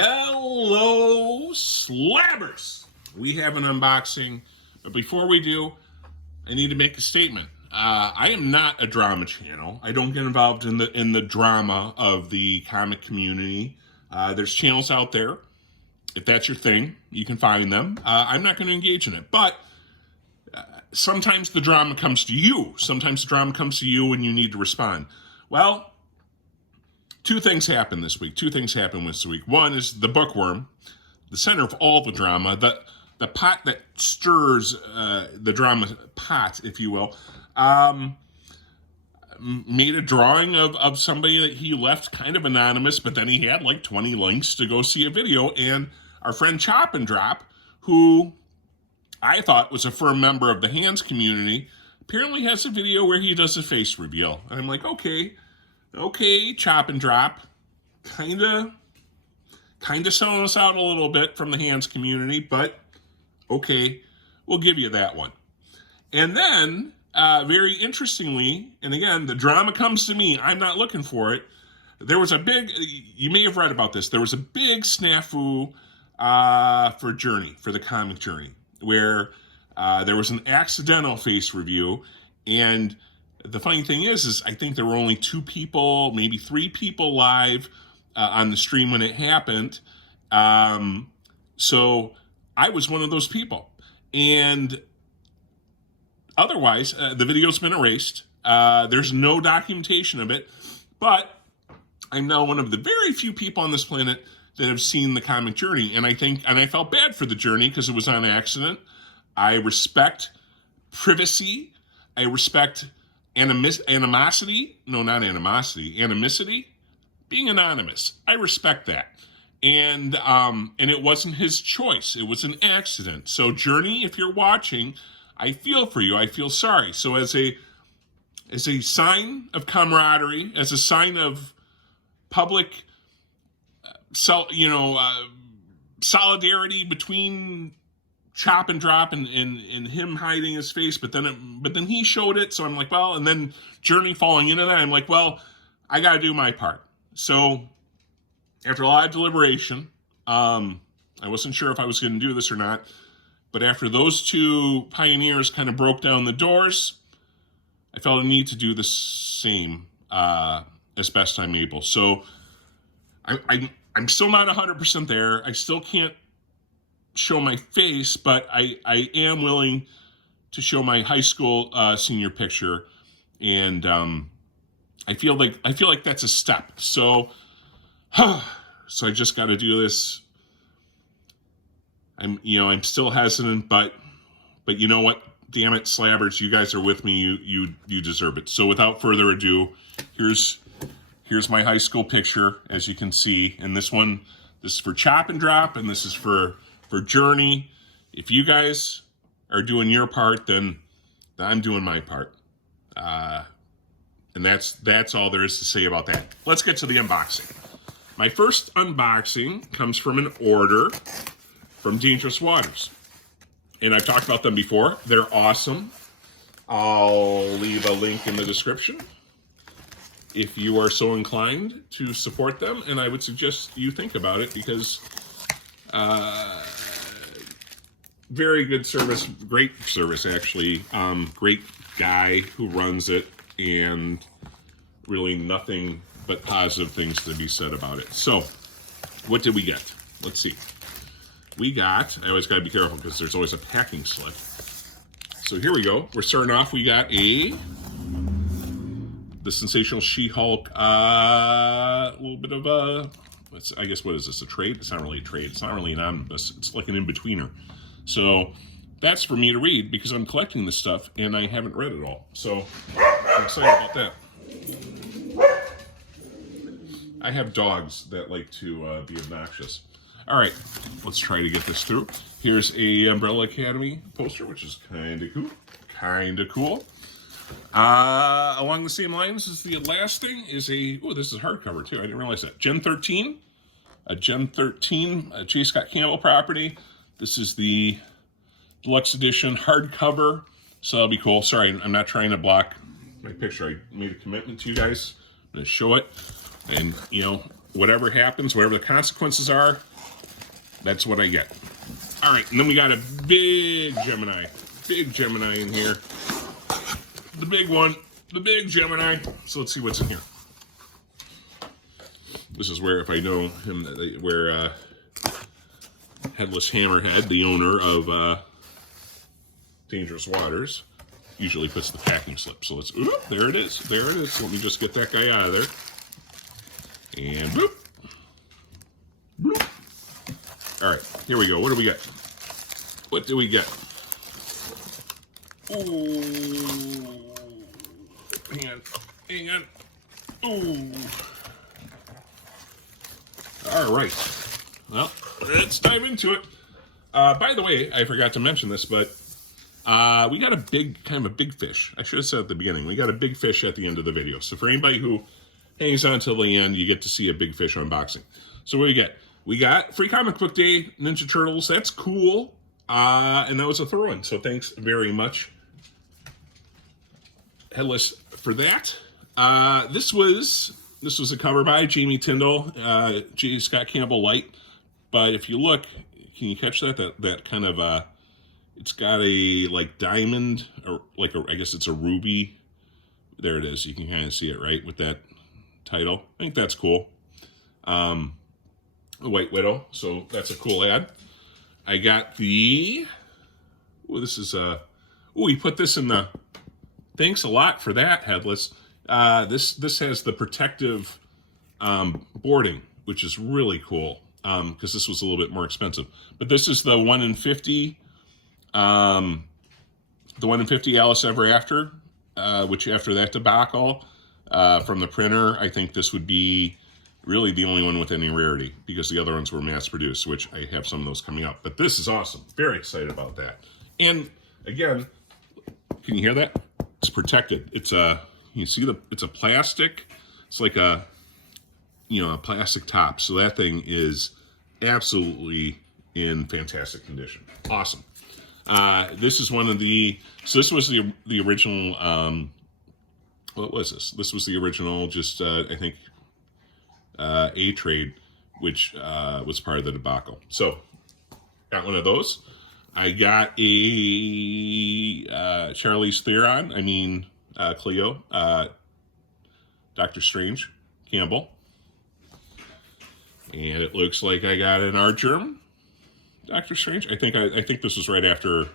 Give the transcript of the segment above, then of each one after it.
Hello, Slabbers! We have an unboxing, but before we do, I need to make a statement. I am not a drama channel. I don't get involved in the drama of the comic community. There's channels out there. If that's your thing, you can find them. I'm not going to engage in it, but sometimes the drama comes to you. Sometimes the drama comes to you and you need to respond. Well, two things happened this week. One is the bookworm, the center of all the drama, the pot that stirs the drama pot, if you will, made a drawing of somebody that he left kind of anonymous, but then he had like 20 links to go see a video. And our friend Chop and Drop, who I thought was a firm member of the Hands community, apparently has a video where he does a face reveal. And I'm like, okay, Chop and Drop, kind of selling us out a little bit from the Hands community, but okay, we'll give you that one. And then, very interestingly, and again, the drama comes to me, I'm not looking for it, there was a big, you may have read about this, there was a big snafu for Journey, for the comic Journey, where there was an accidental face review, and the funny thing is I think there were only 2 people, maybe 3 people live on the stream when it happened. So I was one of those people. And otherwise, the video's been erased. There's no documentation of it. But I'm now one of the very few people on this planet that have seen the comic Journey. And I felt bad for the Journey because it was on accident. I respect privacy. I respect animosity, being anonymous. I respect that. And it wasn't his choice. It was an accident. So Journey, if you're watching, I feel for you. I feel sorry. So as a sign of camaraderie, as a sign of public solidarity between Chop and Drop and him hiding his face, but then he showed it, so I'm like, well, and then Journey falling into that, I'm like, well, I gotta do my part. So after a lot of deliberation, I wasn't sure if I was gonna do this or not, but after those 2 pioneers kind of broke down the doors, I felt a need to do the same as best I'm able. So I'm still not 100% there. I still can't show my face, but I am willing to show my high school senior picture, and I feel like that's a step. So so I just got to do this. I'm still hesitant, but you know what? Damn it, Slabbers, you guys are with me. You deserve it. So without further ado, here's my high school picture, as you can see, and this is for Chop and Drop, and this is for Journey. If you guys are doing your part, then I'm doing my part. And that's all there is to say about that. Let's get to the unboxing. My first unboxing comes from an order from Dangerous Waters. And I've talked about them before. They're awesome. I'll leave a link in the description if you are so inclined to support them. And I would suggest you think about it, because very good service, great service actually, great guy who runs it, and really nothing but positive things to be said about it. So what did we get? Let's see. I always got to be careful because there's always a packing slip. So here we go. We're starting off, we got the Sensational She-Hulk, a little bit of I guess, what is this, a trade? It's not really a trade. It's not really an omnibus. It's like an in-betweener. So that's for me to read, because I'm collecting this stuff and I haven't read it all. So I'm excited about that. I have dogs that like to be obnoxious. All right, let's try to get this through. Here's a Umbrella Academy poster, which is kind of cool. Along the same lines as the last thing is this is hardcover too. I didn't realize that. Gen 13, a J. Scott Campbell property. This is the deluxe edition hardcover, so that'll be cool. Sorry, I'm not trying to block my picture. I made a commitment to you guys. I'm going to show it, and whatever happens, whatever the consequences are, that's what I get. All right, and then we got a big Gemini in here. The big one, the big Gemini. So let's see what's in here. This is where, if I know him, where Headless Hammerhead, the owner of Dangerous Waters, usually puts the packing slip. So let's, ooh, there it is. There it is. Let me just get that guy out of there. And boop. Boop. All right, here we go. What do we get? What do we get? Ooh. Hang on. Ooh. All right. Well, let's dive into it. By the way, I forgot to mention this, but we got a big fish. I should have said at the beginning. We got a big fish at the end of the video. So for anybody who hangs on till the end, you get to see a big fish unboxing. So what do we get? We got Free Comic Book Day, Ninja Turtles. That's cool. And that was a throw-in. So thanks very much, Headless, for that. This was a cover by Jamie Tyndall, J. Scott Campbell Light. But if you look, can you catch that? That kind of it's got a like diamond, or like I guess it's a ruby. There it is. You can kind of see it right with that title. I think that's cool. White Widow. So that's a cool ad. I got the. Oh, this is we put this in the. Thanks a lot for that, Headless. This has the protective boarding, which is really cool, because this was a little bit more expensive. But this is the 1 in 50, the 1 in 50 Alice Ever After, which after that debacle from the printer, I think this would be really the only one with any rarity, because the other ones were mass produced, which I have some of those coming up. But this is awesome. Very excited about that. And again, can you hear that? It's protected. It's a, you see it's a plastic. It's like a plastic top. So that thing is absolutely in fantastic condition. Awesome. This is one of the, so this was the original, what was this? This was the original, just, I think, A-Trade, which was part of the debacle. So, got one of those. I got a Charlize Theron, Cleo, Doctor Strange, Campbell. And it looks like I got an Artgerm, Doctor Strange. I think this was right after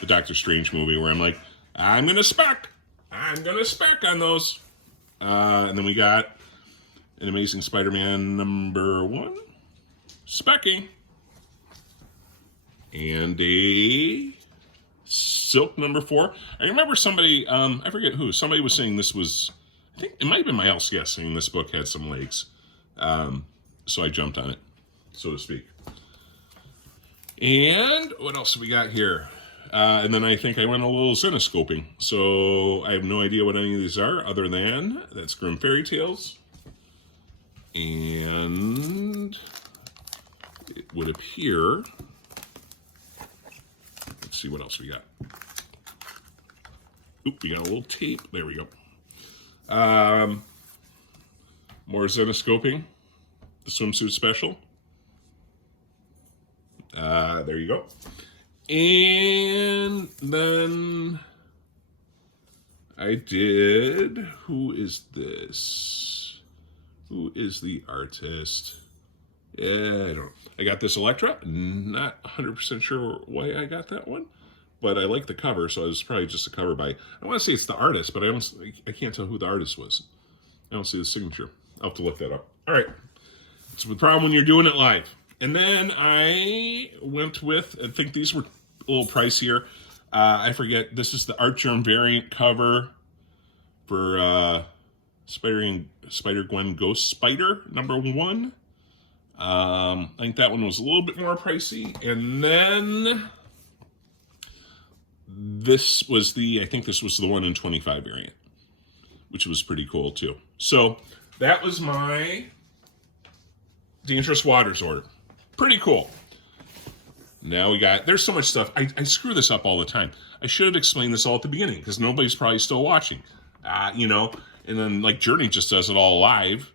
the Doctor Strange movie where I'm like, I'm gonna spec on those. And then we got an Amazing Spider-Man #1, specking. And a Silk #4. I remember somebody, I forget who, somebody was saying this was, I think it might have been my LCS saying this book had some legs. So I jumped on it, so to speak. And what else have we got here? And then I think I went a little cinescoping. So I have no idea what any of these are, other than that's Grimm Fairy Tales. And it would appear, let's see what else we got. Oop, we got a little tape. There we go. More Zenescoping, the swimsuit special. There you go. And then I did, who is this? Who is the artist? Yeah, I don't know. I got this Elektra. Not 100% sure why I got that one, but I like the cover, so it was probably just a cover by, I want to say it's the artist, but I can't tell who the artist was. I don't see the signature. I'll have to look that up. All right. It's the problem when you're doing it live. And then I went with, I think these were a little pricier. I forget, this is the Artgerm variant cover for Spider-Gwen Ghost Spider #1. I think that one was a little bit more pricey. And then this was I think this was the 1 in 25 variant, which was pretty cool too. So that was my Dangerous Waters order. Pretty cool. Now we got, there's so much stuff. I screw this up all the time. I should have explained this all at the beginning because nobody's probably still watching. And then like Journey just does it all live.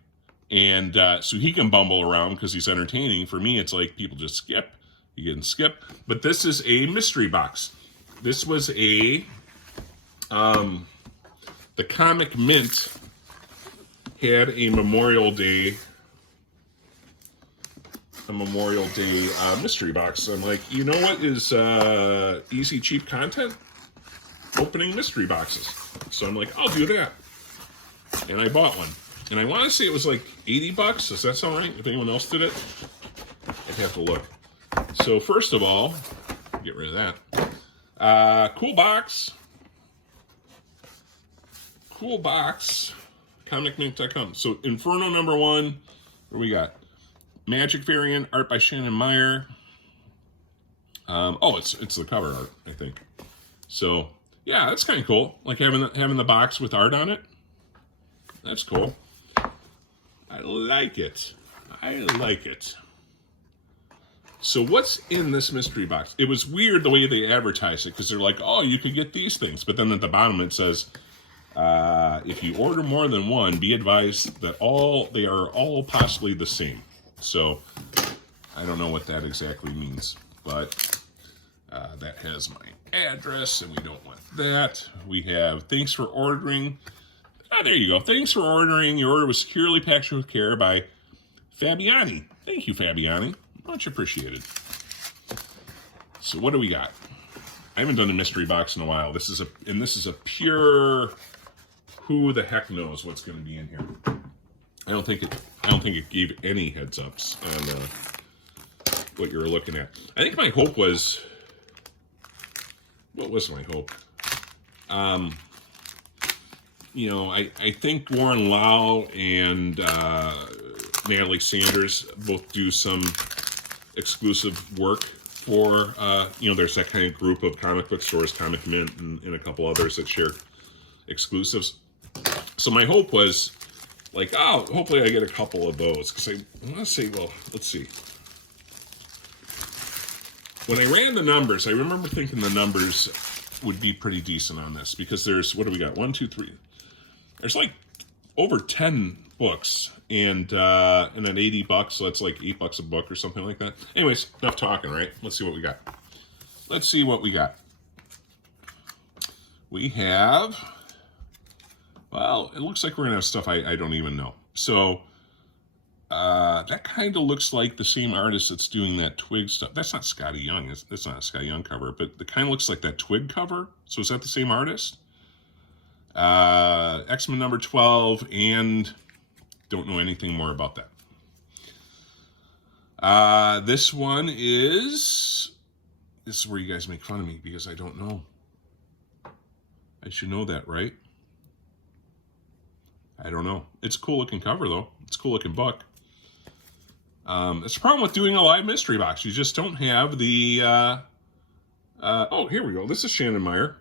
And so he can bumble around because he's entertaining. For me, it's like people just skip. You can skip. But this is a mystery box. This was the Comic Mint had a Memorial Day mystery box. So I'm like, you know what is easy, cheap content? Opening mystery boxes. So I'm like, I'll do that. And I bought one. And I want to say it was like $80. Does that sound right? If anyone else did it? I'd have to look. So first of all, get rid of that. Cool box. Cool box. ComicMint.com. So Inferno #1. What do we got? Magic variant, art by Shannon Meyer. It's the cover art, I think. So yeah, that's kind of cool. Like having the box with art on it. That's cool. I like it. So what's in this mystery box? It was weird the way they advertised it, because they're like, oh, you could get these things. But then at the bottom it says, if you order more than one, be advised that they are all possibly the same. So I don't know what that exactly means. But that has my address, and we don't want that. We have thanks for ordering. There you go. Thanks for ordering. Your order was securely packaged with care by Fabiani. Thank you, Fabiani. Much appreciated. So what do we got? I haven't done a mystery box in a while. This is a pure who the heck knows what's going to be in here. I don't think it gave any heads ups on what you were looking at. I think my hope was, what was my hope? I think Warren Lau and Natalie Sanders both do some exclusive work for, there's that kind of group of comic book stores, Comic Mint, and a couple others that share exclusives. So my hope was, like, hopefully I get a couple of those. Because I want to say, well, let's see. When I ran the numbers, I remember thinking the numbers would be pretty decent on this. Because there's, what do we got? 1, 2, 3. There's like over 10 books. And then $80, so that's like $8 a book or something like that. Anyways, enough talking, right? Let's see what we got. We have, well, it looks like we're going to have stuff I don't even know. So that kind of looks like the same artist that's doing that Twig stuff. That's not Scotty Young. That's not a Scotty Young cover, but it kind of looks like that Twig cover. So is that the same artist? X-Men #12, and don't know anything more about that. This is where you guys make fun of me because I don't know. I should know that, right? I don't know. It's a cool looking cover though. It's a cool looking book. That's the problem with doing a live mystery box. You just don't have the, here we go. This is Shannon Meyer,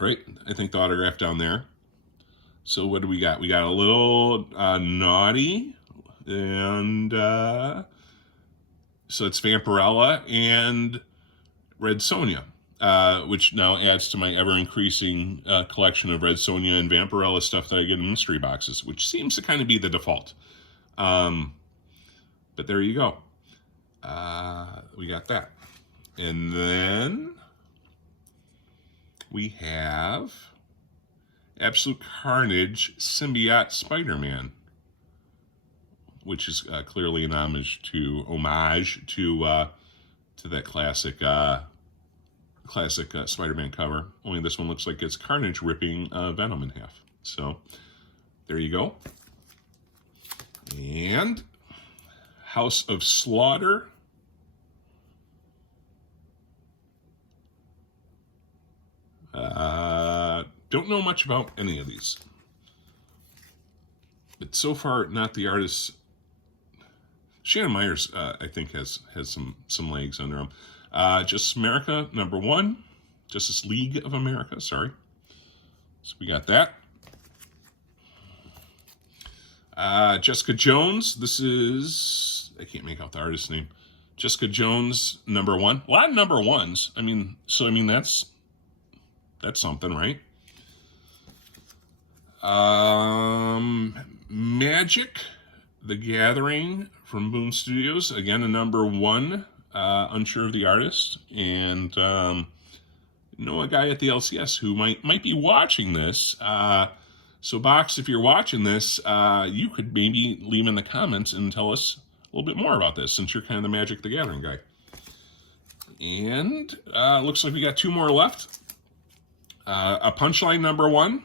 right? I think the autograph down there. So what do we got? We got a little Naughty, and so it's Vampirella and Red Sonja, which now adds to my ever-increasing collection of Red Sonja and Vampirella stuff that I get in mystery boxes, which seems to kind of be the default. But there you go. We got that. And then we have Absolute Carnage Symbiote Spider-Man, which is clearly an homage to that classic Spider-Man cover. Only this one looks like it's Carnage ripping Venom in half. So there you go. And House of Slaughter. Don't know much about any of these. But so far, not the artist. Shannon Myers, I think, has some legs under him. Justice America #1. Justice League of America, sorry. So we got that. Jessica Jones. This is, I can't make out the artist's name. Jessica Jones #1. A lot of #1s. I mean, that's something, right? Magic The Gathering from Boom Studios. Again, a number 1. Unsure of the artist. And know a guy at the LCS who might be watching this. So, Box, if you're watching this, you could maybe leave in the comments and tell us a little bit more about this, since you're kind of the Magic the Gathering guy. And looks like we got 2 more left. A Punchline number 1.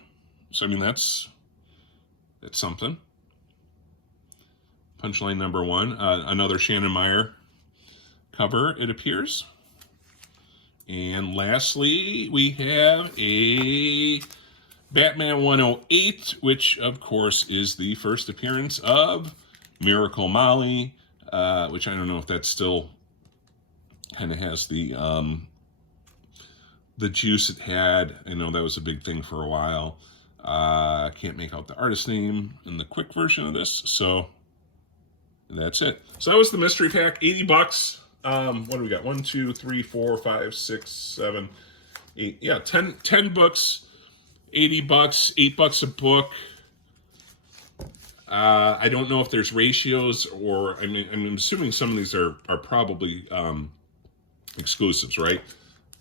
So, I mean, that's something. Punchline number 1. Another Shannon Meyer cover, it appears. And lastly, we have a Batman 108, which, of course, is the first appearance of Miracle Molly, which I don't know if that still kind of has the juice it had. I know that was a big thing for a while. I can't make out the artist name in the quick version of this, so that's it. So that was the mystery pack, $80. What do we got? 1, 2, 3, 4, 5, 6, 7, 8. Yeah, 10 books, $80, $8 a book. I don't know if there's ratios, or I mean, I'm assuming some of these are probably exclusives, right?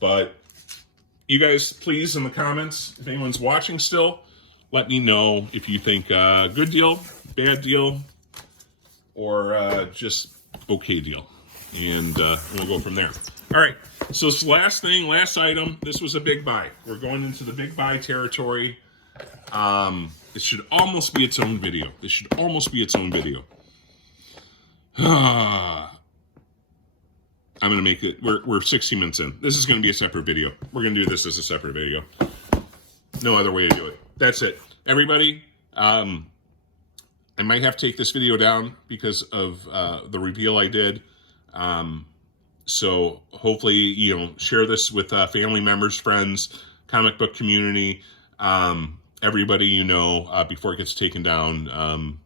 But you guys, please, in the comments, if anyone's watching still, let me know if you think good deal, bad deal, or just okay deal. And we'll go from there. All right, so this last item, this was a big buy. We're going into the big buy territory. This should almost be its own video. I'm going to make it, we're 60 minutes in. This is going to be a separate video. We're going to do this as a separate video. No other way to do it. That's it. Everybody, I might have to take this video down because of the reveal I did. So hopefully, share this with family members, friends, comic book community, everybody before it gets taken down.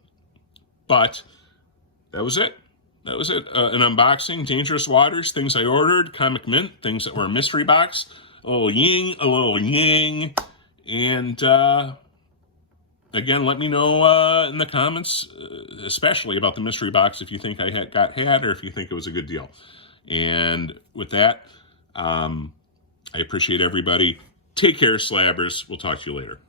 But that was it. An unboxing, Dangerous Waters, things I ordered, Comic Mint, things that were a mystery box, a little yin, a little yang, and again, let me know in the comments, especially about the mystery box, if you think I got had, or if you think it was a good deal. And with that, I appreciate everybody. Take care, Slabbers. We'll talk to you later.